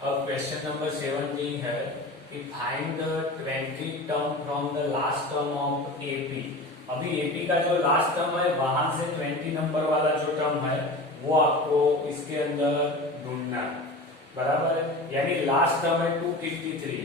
अब question number 17 है कि find the 20 term from the last term of AP. अभी एपी का जो लास्ट टर्म है वहां से 20 नंबर वाला जो टर्म है वो आपको इसके अंदर ढूंढना है, बराबर है। यानी लास्ट टर्म है 253,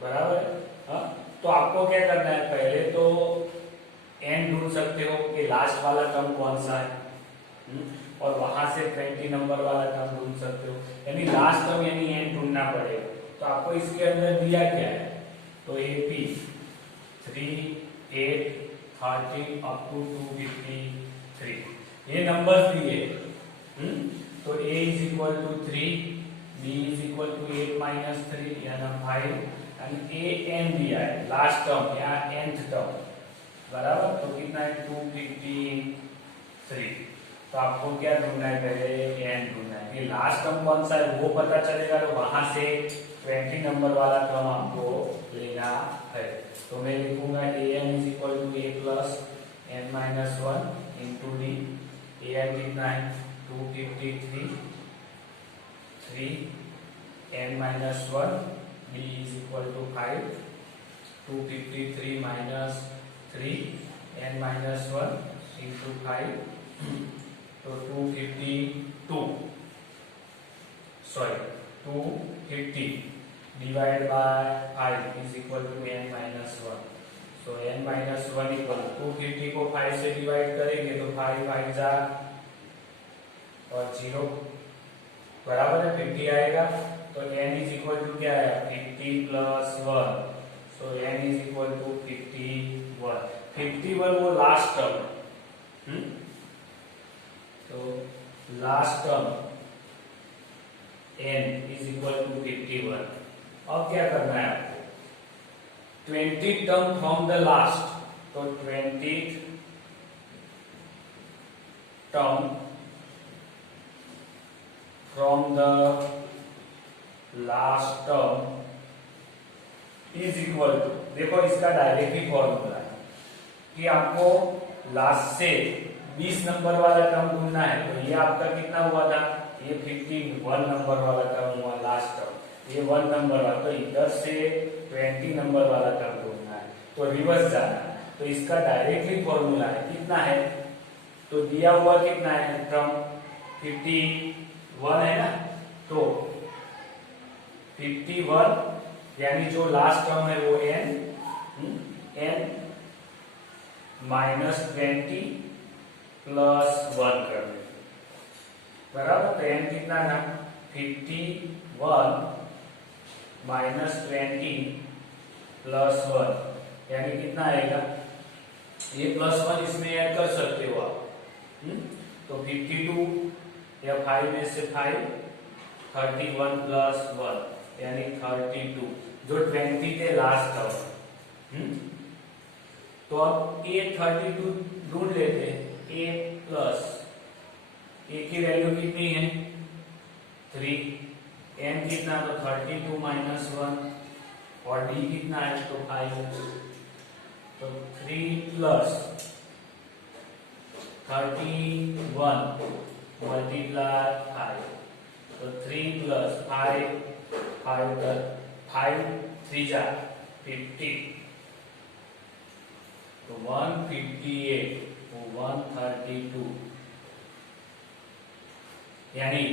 बराबर है। हाँ, तो आपको क्या करना है, पहले तो एन ढूंढ सकते हो कि लास्ट वाला टर्म कौन सा है, और वहां से 20 नंबर वाला टर्म ढूंढ सकते हो। यानी लास्ट टर्म यानी एन ढूंढना पड़ेगा। तो आपको इसके अंदर दिया क्या है, तो एपी 3, 8, 13 अप टू 253 ये नंबर्स दिए। तो a is equal to 3, b is equal to 8 minus 3 यानी 5 एंड a n दिया है लास्ट टर्म या nth टर्म, बराबर। तो कितना है 253। तो आपको क्या ढूंढना है, पहले n ढूंढना है। ये लास्ट टर्म कौन सा है वो पता चलेगा, तो वहां से 20 नंबर वाला टर्म आपको लेना है। तो मैं लिखूंगा an is equal to a plus n minus 1 into d. an कितना है 253, 3 n minus 1, b is equal to 5, 253 minus 3 n minus 1 into 5, तो 250 divide by 5 is equal to n minus 1। तो n माइनस 1 इक्वल 250 को 5 से divide करेंगे तो 5 5 जा और 0, बराबर है 50 आएगा। तो n इज इक्वल टू क्या है 50 plus 1, so n is equal to 51। 51 वो लास्ट टर्म, तो last term n is equal to 51। अब क्या करना है आपको, 20 टर्म फ्रॉम द लास्ट, तो 20 term from the last term is equal to, देखो इसका डायरेक्टली फॉर्मूला है कि आपको लास्ट से 20 नंबर वाला टर्म ढूंढना है। तो ये आपका कितना हुआ था, ये 51 नंबर वाला टर्म हुआ लास्ट टर्म, ये 1 नंबर वाला, तो इधर से 20 नंबर वाला टर्म ढूंढना है, तो रिवर्स जाना है। तो इसका डायरेक्टली फॉर्मूला है कितना है, तो दिया हुआ कितना है टर्म 51 है ना, तो 51 यानी जो लास्ट टर्म है वो n माइनस 20 प्लस 1 कर दें, बराबर। तो n कितना था 51 माइनस 20 प्लस 1 यानी कितना आएगा, ये प्लस 1 इसमें ऐड कर सकते हो आप। तो 52 या 5 में से 5, 31 प्लस 1 यानी 32, जो 20 थे लास्ट टर्म। तो अब a 32 ढूंढ लेते हैं, a प्लस a की वैल्यू कितनी है 3, n कितना तो 32 माइनस 1 और d कितना है तो 5, तो 3 प्लस 31 मल्टीप्लाई 5, तो 3 प्लस 5 3 जा 50, तो 158 132 यानी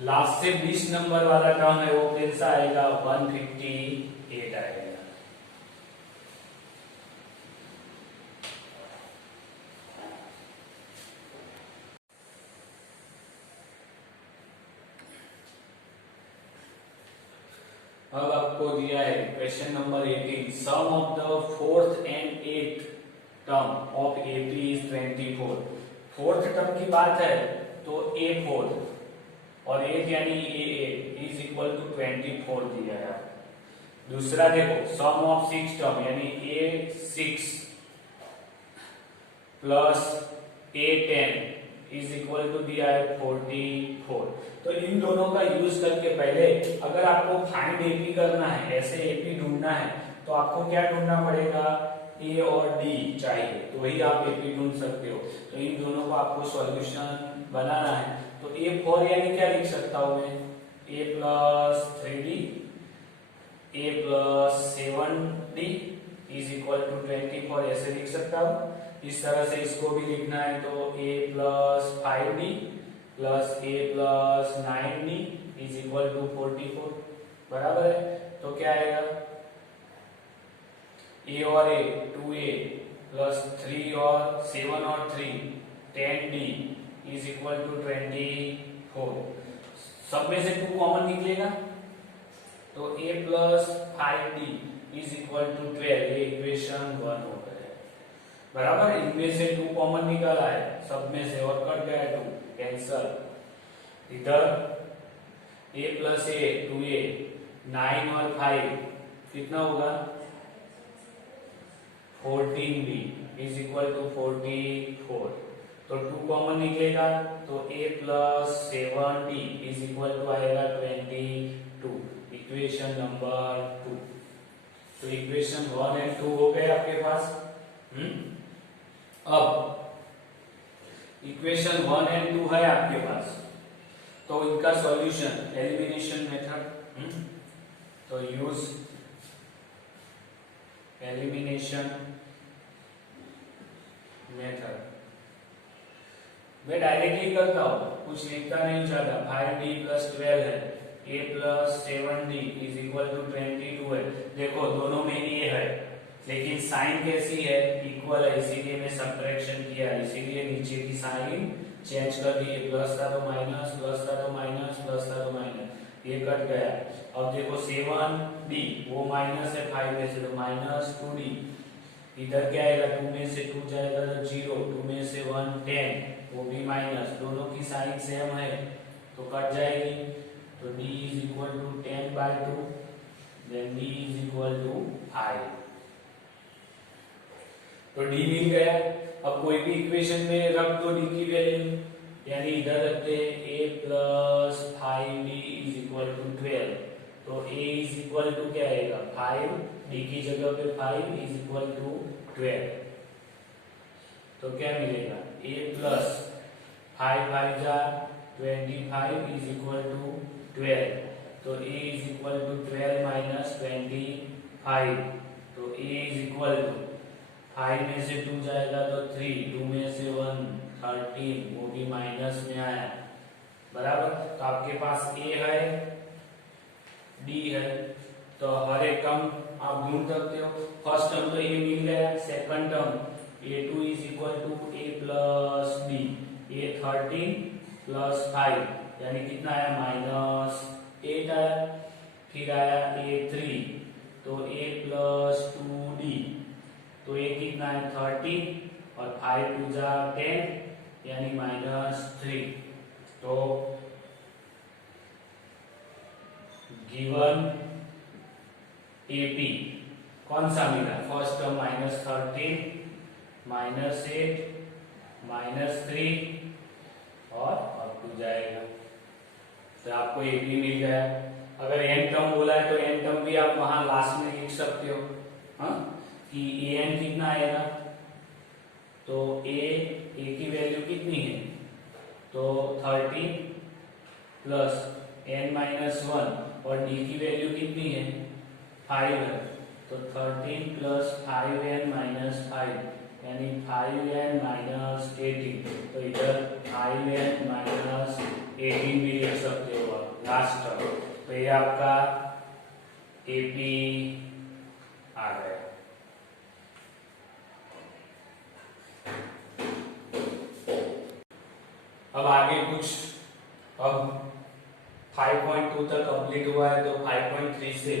लास्ट से 20 नंबर वाला टर्म है वो कैसा आएगा 158 आएगा। अब आपको दिया है question number 18, sum of the fourth and eighth term of AP is 24। Fourth term की बात है तो ए फोर्थ और एथ यानी ए इज इक्वल टू 24 दिया है। दूसरा देखो सम ऑफ सिक्स टर्म यानी a 6 plus a 10 is equal to दिया है 44। तो इन दोनों का यूज करके पहले अगर आपको फाइंड एपी करना है, ऐसे एपी ढूंढना है, तो आपको क्या ढूंढना पड़ेगा, ए और डी चाहिए, तो वही आप एपी ढूंढ सकते हो। तो इन दोनों को आपको सॉल्यूशन बनाना है। तो ए 4 यानी क्या लिख सकता हूं मैं a plus 3d a plus 7d is equal to 24 ऐसे लिख सकता हूं। इस तरह से इसको भी लिखना है तो a plus 5d plus a plus 9d is equal to 44 बराबर है। तो क्या आएगा a और a 2a प्लस 3 और 7 और 3 10d इज इक्वल टू 24। सब में से 2 कॉमन निकलेगा तो a plus 5d is equal to 12 ये इक्वेशन 1 हो गया बराबर। इनमें से 2 कॉमन निकला है सब में से और कट गया 2 कैंसल। इधर a प्लस a 2a 9 और 5 कितना होगा 14b इज इक्वल टू 44। तो 2 कॉमन निकलेगा तो a plus 7d is equal to आएगा 22 इक्वेशन नंबर 2। तो इक्वेशन 1 एंड 2 हो गए आपके पास। अब इक्वेशन 1 एंड 2 है आपके पास तो इनका सॉल्यूशन एलिमिनेशन मेथड। तो यूज एलिमिनेशन मेथड। मैं डायरेक्टली करता हूं कुछ लिखता नहीं चाहता। 5d प्लस 12 है a plus 7d is equal to 22 है। देखो दोनों में a है लेकिन साइन कैसी है इक्वल है इसीलिए मैं सब्ट्रैक्शन किया इसीलिए नीचे की साइन चेंज कर दी। प्लस था तो माइनस प्लस था तो माइनस प्लस था तो माइनस ये कट गया। अब देखो 7d वो माइनस है 5 में से तो माइनस 2d इधर क्या आएगा 2 में से 2 जाएगा तो 0 2 में से 1 10 वो भी माइनस दोनों की साइन सेम है तो कट जाएगी। तो d is equal to 10/2 then d is equal to 5। तो d मिल गया। अब कोई भी इक्वेशन में रख दो d की वैल्यू यानी इधर रखते हैं a plus 5d is equal to 12 तो a इज इक्वल टू क्या आएगा 5 d की जगह पे 5 इज इक्वल टू 12। तो क्या मिलेगा a प्लस 5 5 जा 25 इज इक्वल टू 12। तो a is equal to 12 minus 25 तो a इज इक्वल टू 5 में से 2 जाएगा तो 3 2 में से 1 13 वो भी माइनस में आया बराबर। तो आपके पास a है d है तो हर एक टर्म आप ढूंढ सकते हो। फर्स्ट टर्म तो ये मिल गया। Second term a2 is equal to a plus b a 13 plus 5 यानी कितना आया माइनस 8 आया। फिर आया a3 तो a प्लस 2d तो ये कितना है 13 और 5 2 जा 10 यानी माइनस 3। तो गिवन AP कौन सा मिला first term minus 13 minus 8 minus 3 और अब 2 जाएगा तो आपको AP मिल गया। अगर n टर्म बोला है तो n टर्म भी आप वहां लास्ट में लिख सकते हो कि an कितना आएगा तो a की वैल्यू कितनी है तो 13 प्लस n माइनस 1 और d की वैल्यू कितनी है 5 है तो 13 प्लस 5n माइनस 5 यानी 5n माइनस 18। तो इधर 5n माइनस 18 भी लिख सकते हो आप लास्ट टर्म। तो ये आपका AP आ गया। अब आगे कुछ अब 5.2 तक कंप्लीट हुआ है तो 5.3 से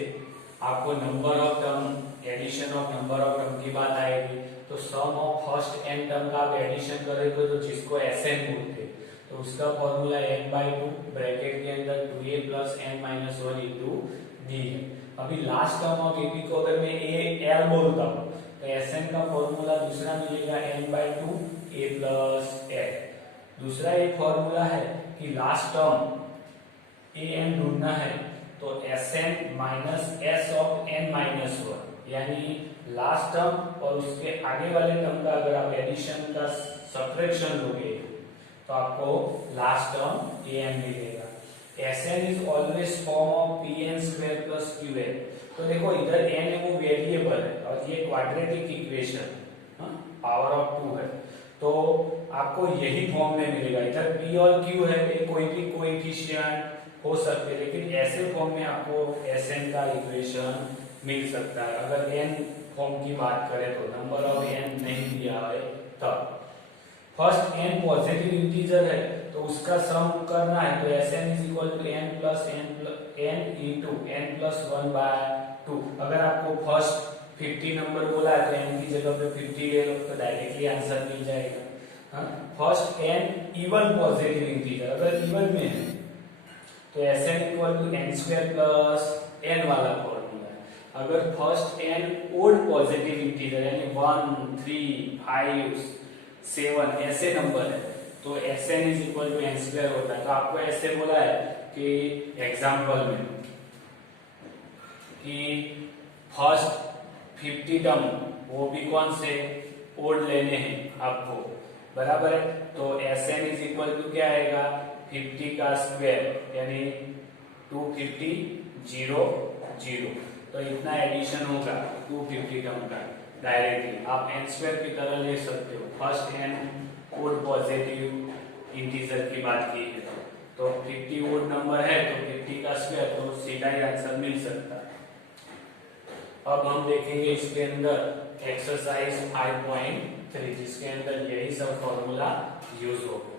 आपको number of term addition of number of term की बात आएगी। तो sum of first n term का आप एडिशन करेंगे तो जिसको Sn बोलते तो उसका फॉर्मूला n/2 ब्रैकेट के अंदर 2a plus n minus 1 into d है। अभी लास्ट टर्म ऑफ AP को अगर मैं L बोलता हूँ तो Sn का फॉर्मूला दूसरा मिलेगा n/2 a प्लस l। दूसरा एक फॉर्मूला है कि लास्ट टर्म an ढूंढना है तो Sn minus s of n minus 1 यानी लास्ट टर्म और उसके आगे वाले टर्म का अगर आप एडिशन का सब्ट्रैक्शन लोगे तो आपको लास्ट टर्म an मिलेगा। Sn is always form of pn square plus qn। तो देखो इधर n है वो वेरिएबल है और ये क्वाड्रेटिक इक्वेशन पावर ऑफ 2 है, तो आपको यही फॉर्म में मिलेगा। इधर p और q है, ये कोई भी कोएफिशिएंट हो सकते हैं, लेकिन ऐसे फॉर्म में आपको Sn का इक्वेशन मिल सकता है। अगर n फॉर्म की बात करें तो नंबर ऑफ n नहीं दिया है तब। फर्स्ट n पॉजिटिव इंटीजर है तो उसका सम करना है, तो Sn is equal to n plus n into n plus 1/2। अगर आपको फर्स्ट 50 नंबर बोला है तो n की जगह पे 50 ले लो तो डायरेक्टली आंसर मिल जाएगा। First n even positive integer अगर इवन में है तो Sn equal to n square plus n वाला फॉर्मूला है। अगर first n odd positive integer यानी 1 3 5 7 ऐसे नंबर है तो Sn is equal to n square होता है। तो आपको ऐसे बोला है कि एग्जांपल में कि फर्स्ट 50 टर्म वो भी कौन से ओड लेने हैं आपको, बराबर है। तो Sn इज इक्वल टू क्या आएगा 50 का स्क्वायर यानी 250 0 0, तो इतना एडिशन होगा 250 टर्म का। डायरेक्टली आप n स्क्वायर की तरह ले सकते हो। First n odd positive integer की बात की है तो 50 ओड नंबर है तो 50 का स्क्वायर, तो सीधा ही आंसर मिल सकता है। अब हम देखेंगे इसके अंदर एक्सरसाइज 5.3 जिसके अंदर यही सब फॉर्मूला यूज होगा।